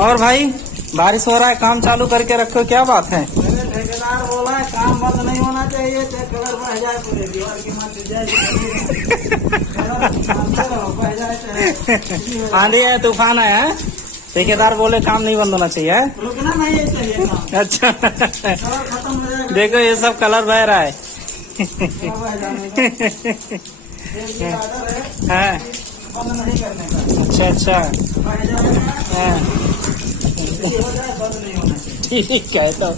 और भाई बारिश हो रहा है, काम चालू करके रखो, क्या बात है? ठेकेदार बोला है काम बंद नहीं होना चाहिए, चाहे कलर बह जाए पूरे दीवार की मत जाए, बह जाए चाहे आंधी है, तूफान है, ठेकेदार बोले काम नहीं बंद होना चाहिए है? रुकना नहीं चाहिए काम। अच्छा कलर खत्म हो जाएगा, देखो ये सब कलर बह रहा है। बह जाने का। एक ये ऑर्डर है हाँ, बंद नहीं करने का, अच्छा अच्छा, बह जाएगा, हाँ, हो जाए बंद नहीं होना चाहिए। ठीक है तो